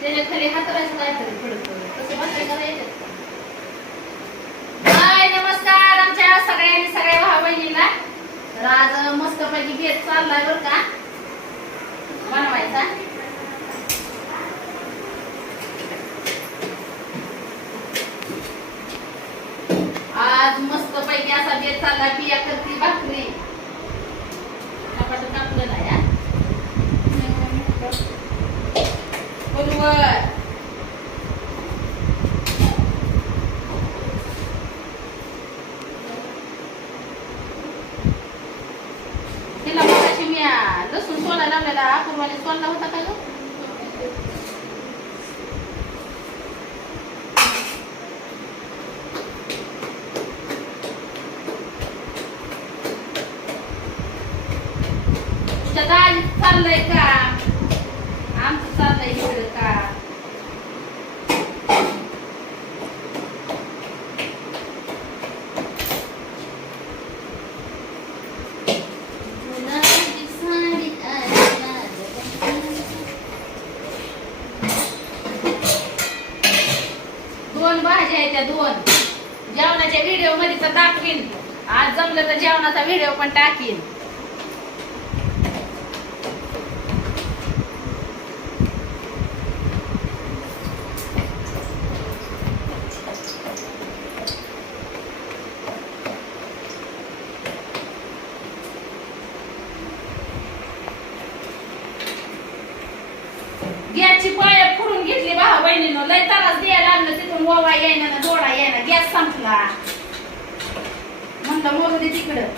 त्याच्याखाली हातरायचं थोडं थोडं तसं हाय नमस्कार आमच्या सगळ्यांनी सगळ्या भाऊ बहिणीला तर आज मस्तपैकी बेत चाललाय बरं का? बनवायचा. आज मस्तपैकी असा बेत चालला बिया करते भाकरी चपाती टाकलं नाही हा? बरोबर तिला मगाशी मी आ, लसूण सोला लावलेला अपूर्वाने सोलला होता का ग तुझ्या दाजी चाललंय का? आमचं चाललंय इकडं का? दोन भाज्या आहेत त्या दोन. जेवणाच्या व्हिडिओमध्ये तर टाकीन आज जमलं तर जेवणाचा व्हिडिओ पण टाकीन. गॅसची पाया फोडून घेतली भावा बहिणीनं लय त्रास द्यायला लागलं तिथून ओवा येईना ना दोडा येईना गॅस संपला. म्हणलं मोरू दे तिकडं.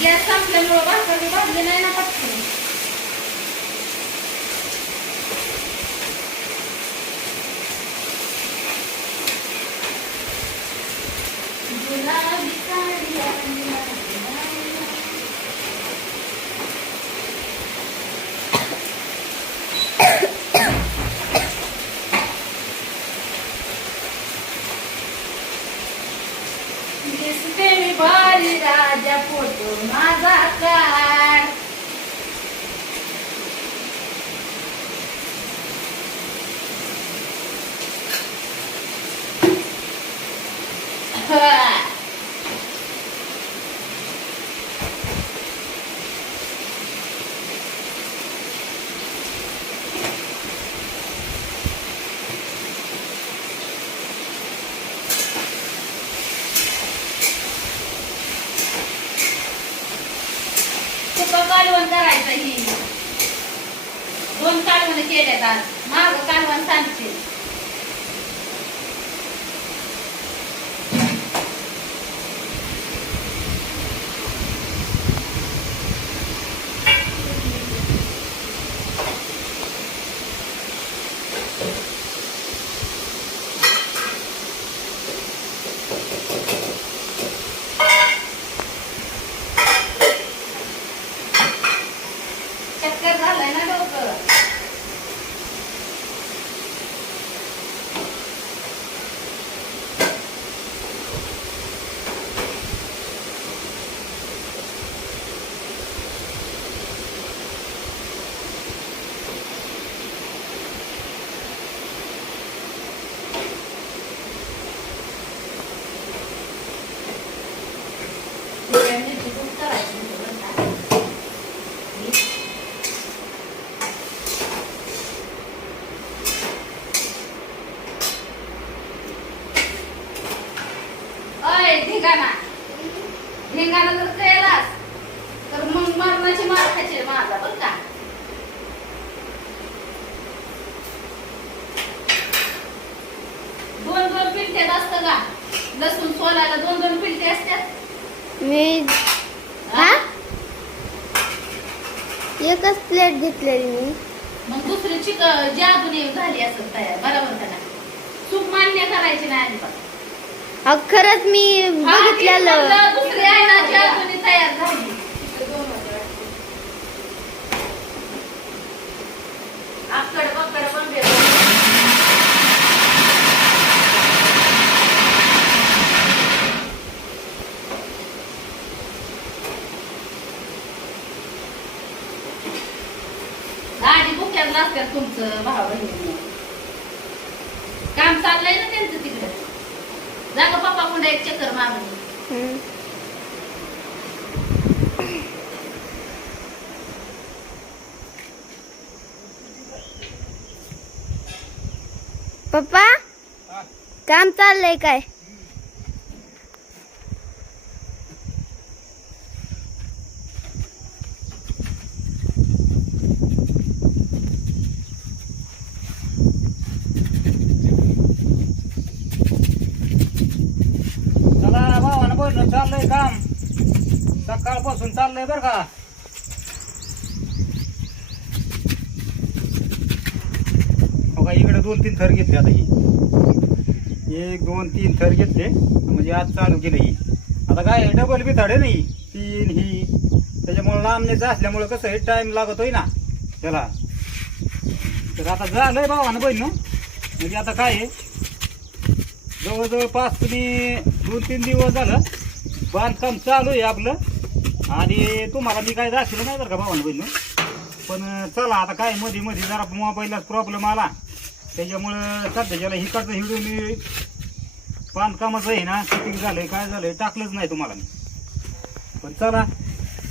गॅस संपल्यामुळं भाकरी भाजली नाही ना पटकन. गुलाबी साडी आली माझ्या दिसते मी बारी राजा फोटो माझा काढ हा. तुका कालवण करायचं ही. दोन कालवण केल्यात आज. माग कालवण सांगते चक्कर झालंय ना डोकं हिरव्या मिरची खूप करायची बरं का? अय धिंगाणा धिंगाणा जर केलास तर मग मरणाची मार खायची माझा बर का? दोन दोन पिलट्यात असतं का? लसूण सोलायला दोन दोन पिलटे असतात? मी हा? एकच प्लेट घेतलेली मी. मग दुसरी चिक जादूने झाली असं तयार बरोबर नाही? चूक मान्य करायची नाही अजिबात अहो, खरंच मी बघितलेलं. दुसरी तुमचं भावा काम चाललंय ना त्यांचं तिकडे? जागा पप्पा कुंड एक चक्कर मारून. पप्पा? काम चाललंय काय? चला भावानं बोलणं चाललंय काम. सकाळपासून चाललंय बरं का. बघा इकडे दोन तीन थर घेतले आता ही. एक दोन तीन थर घेतले. म्हणजे आज चालू केलं ही. आता काय डबल बिथाड नाही. तीन ही. त्याच्यामुळे लांबण्याचं असल्यामुळे कसं आहे टाइम लागतोय ना त्याला. तर आता झालंय भावानं बहीण. म्हणजे आता काय आहे जवळजवळ पाच तुम्ही दोन तीन दिवस झालं बांधकाम चालू आहे आपलं. आणि तुम्हाला मी काय दाखवलं नाही बरं का भावानं बहिण. पण चला आता काय मध्ये मध्ये जरा मोबाईलला प्रॉब्लेम आला. त्याच्यामुळं सध्याच्याला हिकडचं हिडू मी बांधकामाचं आहे ना किती झालंय काय झालंय टाकलंच नाही तुम्हाला मी. पण चला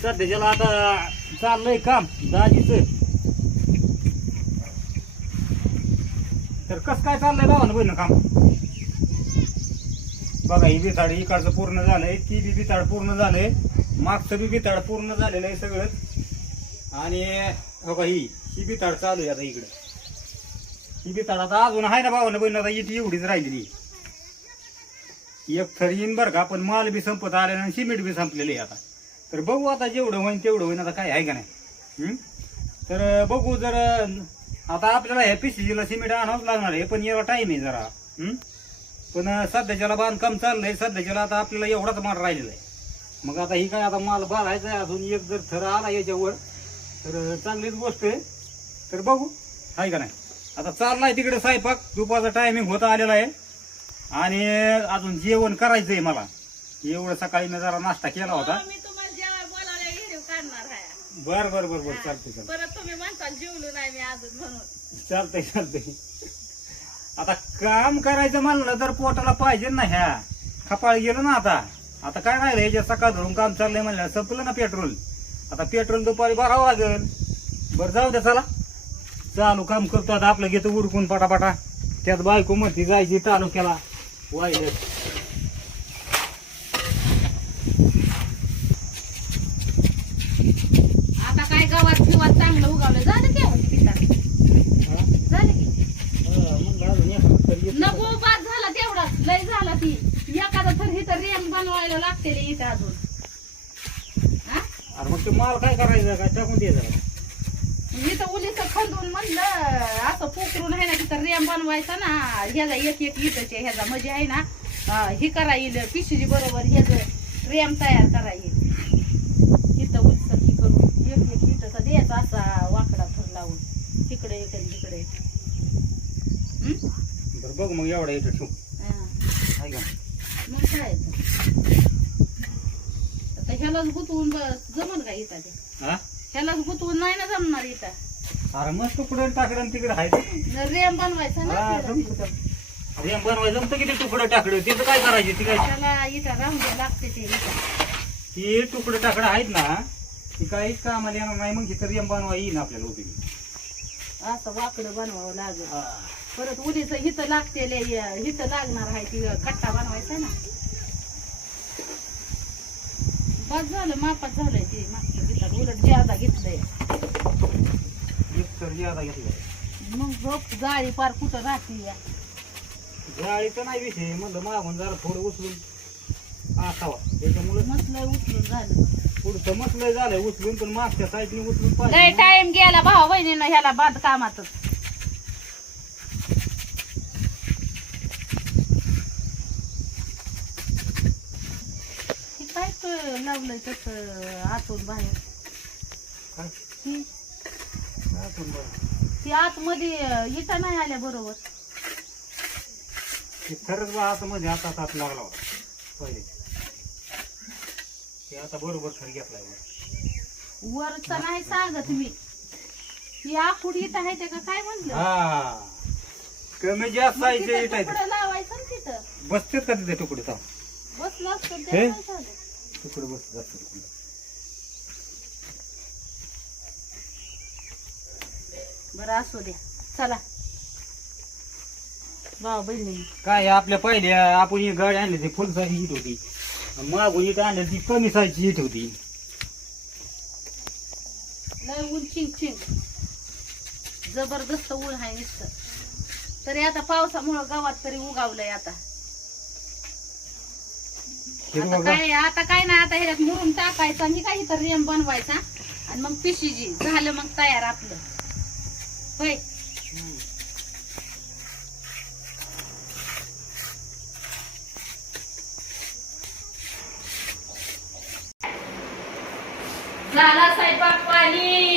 सध्याच्याला आता चाललंय काम दाजीचं. तर कसं काय चाललंय भावानं बहिण काम? बघा ही बिताड इकडचं पूर्ण झालंय ती बी बिताड पूर्ण झालंय मागचं बी बिताड पूर्ण झालेलं आहे सगळं. आणि हो बघा ही ही बिताड चालू आहे आता इकडं. ही बिताड आता अजून आहे ना भावानं बहिण आता इथे एवढीच राहिलेली. एक थर येईन बरं का पण माल बी संपत आलेला आणि सिमेंट बी संपलेली आहे आता. तर बघू आता जेवढं होईन तेवढं होईन आता काय आहे का नाही. तर बघू जर आता आपल्याला ह्या पिशीला सिमेंट आणावंच लागणार आहे पण याला टाईम आहे जरा. पण सध्याच्याला बांधकाम चाललंय सध्याच्याला आता आपल्याला एवढाच माल राहिलेला आहे. मग आता ही काय आता माल बाळायचा आहे अजून एक जर थर आला याच्यावर तर चांगलीच गोष्ट आहे. तर बघू आहे का नाही. आता चाललाय तिकडे स्वयंपाक. दुपारचा टायमिंग होता आलेला आहे. आणि अजून जेवण करायचंय मला. एवढं सकाळी मी जरा नाश्ता केला होता. हो, मी तुम्हाला जेव्हा बोलायला घेऊन काढणार आहे. बर बर बर बर चालतंय चालतंय. परत तुम्ही म्हणताल जेवलो नाही मी अजून म्हणून. चालतंय चालतंय. आता काम करायचं म्हणलं तर पोटाला पाहिजे ना ह्या. खपाळ गेलो ना आता. आता काय राहिलं ह्याच्या सकाळ धरून काम चाललंय म्हणलं संपलं ना पेट्रोल. आता पेट्रोल दुपारी भरावं लागेल. बरं जाऊ द्या चला. चालू काम करतो आता आपलं घेतो उरकून पटापटा. त्यात बायको म्हणती जायची तालुक्याला. वाहिले आता काय गावात फिवात चांगलं उगावलं. झालं की झालं नको बाद झाला तेवढाच लय झाला ती. एखादा तर हे तर रेम बनवायला लागते इथं अजून. हा? अरे मग ते माल काय करायचं? काय टाकून द्यायचं? इथं उलीचं खंदून म्हणलं असं पोकरून आहे ना तिथं रेम बनवायचा ना ह्याचा एक एक इथंचे ह्याचा म्हणजे आहे ना. हे करा येईल पिशवी बरोबर ह्याच रेम तयार करा येईल. इथं उलसं ही करून एक एक इथं द्यायचा असा वाकडा थर लावून. तिकडे एक आणि तिकडे? बरं बघ मग एवढा येतो ठेवू. हा. मग काय? आता ह्यालाच गुतवून बस जमल का इथं ते? ह्यालाच गुतवून नाही ना जमणार इथं. अरे मस्त कुठं टाकलं तिकडे आहे रेम बनवायचा ना हा. जमतं. अरे बनवायचं जमतं किती तुकडं टाकडं तिथं काय करायचे? ती काय त्याला इथं राहून द्या लागते ते इथं. तुकडं टाकडं आहेत ना ती काहीच कामाला येणार नाही मग तर एम बनवा येईन आपल्याला उभी. असं वाकडं बनवावं लागेल. परत उलीच हिथं लागते हिथं लागणार आहे ती कट्टा बनवायचा ना. बस झालं मापात झालंय ते गीतात उलट ज्यादा घेतलंय. एक तर ज्यादा घेतलं मग झोप जाळी पार कुठं राहते या. जाळीचा नाही विषय म्हणलं मागून जरा थोडं उचलून असावा. त्याच्यामुळे मसलंय उचलून झालं. पुढचं मसलंय झालंय उचलून पण मागच्या साईडने उचलून लय पाहिजे टाइम गेला भाऊ बहिणीनं ह्याला बांधकामातच. हे काय क- लावलंय तस आतून बाहेर. ती आतमध्ये इटा नाही आल्या बरोबर. ते खरंच बा आता आता हात लागला होता पहिले. ते आता बरोबर खर घेतलाय वर. वरचा नाही सांगत मी. आखूड इट आहे ते का काय म्हणलं? हा. कमी जास्त आहे ते इट लावायचं ना तिथं. बसतेत का तिथे तुकडे? तर बसलं असतं हे? ते? तुकडे बसत बरं असू द्या. चला. भाऊ बहिणी. काय आपल्या पहिल्या आपण ही गाडी आणली ती फुल साईज इट होती. मागून इट आणली ती कमी साईजची इट होती. लय ऊन चिंग चिंग. जबरदस्त ऊन आहे नुसतं. तरी आता पावसामुळं गावात तरी उगावलंय आता. आता काय आता काय नाही आता ह्याच्यात मुरून टाकायचा आणि काही तर रेम बनवायचा. आणि मग पिशीजी झालं मग तयार आपलं. ฮ้ยลาลาใส่ปักวานี่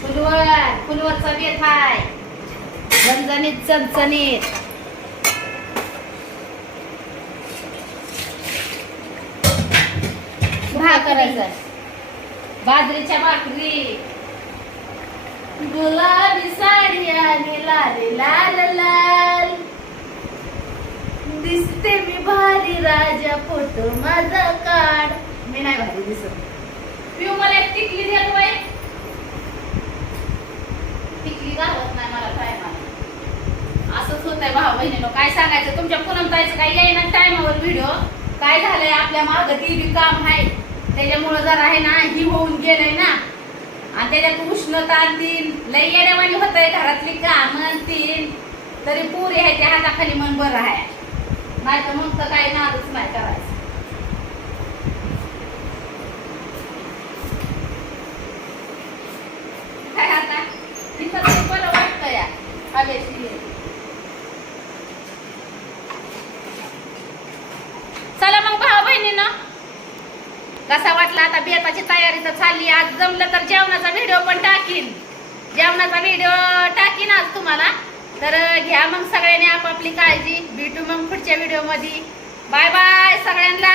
คุณด้วยคุณด้วยสวีทไทยจันจันิทจันจันิท करायचा बाजरीच्या भाकरी. गुलाबी साडी आणि लाल लाल लाल. दिसते मी भारी राजा फोटो माझा काढ. मी नाही भारी दिसत. पिऊ मला एक टिकली द्या बाई. टिकली घालत नाही मला टायमाला. असंच होत आहे भाऊ बहिणीनो. काय सांगायचं? तुमच्या पूनम ताईचं काय येईना टायमावर व्हिडिओ काय झालंय? आपल्या मागं ती बी काम आहे. त्याच्यामुळं जरा आहे ना ही होऊन गेलंय ना. आणि त्याच्यात उष्णता आणतील लय होत आहे घरातली काम आणतील तरी पूर आहे त्या हाताखाली मन बरं आहे. नाही तर मग तर काही नादच नाही करायचं. काय आता? इथं बरं वाटतं या चला मग भाऊ बहिणीनं कसा आता बेताची तयारी तर चालली आज जमलं तर जेवणाचा व्हिडिओ पण टाकीन. जेवणाचा व्हिडिओ टाकीन आज तुम्हाला. तर घ्या मग सगळ्यांनी आपापली काळजी. भेटू मग पुढच्या व्हिडिओमध्ये बाय बाय सगळ्यांना.